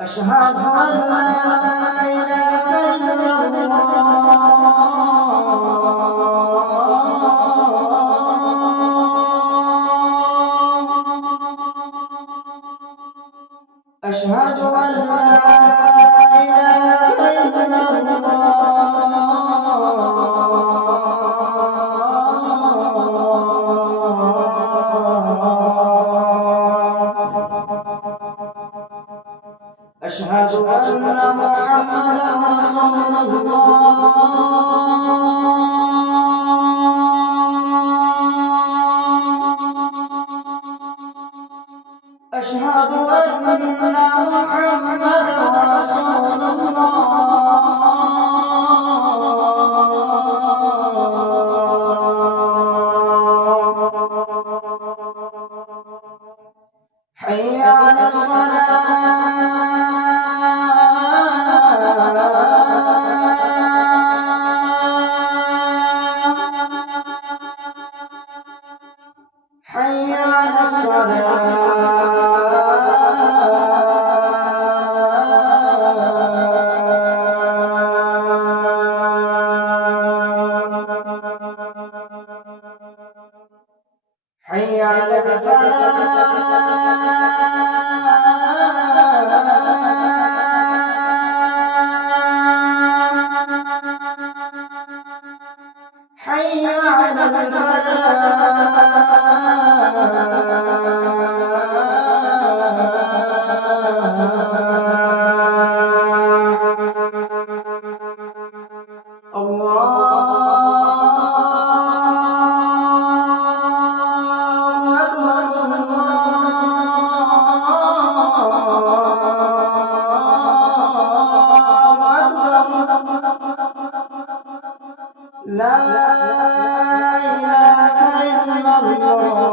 أشهد أن لا إله إلا الله أشهد أن لا إله إلا أشهد أن محمدا رسول الله أشهد أن محمدا رسول الله حي على حي على حي على حي على لا إله إلا الله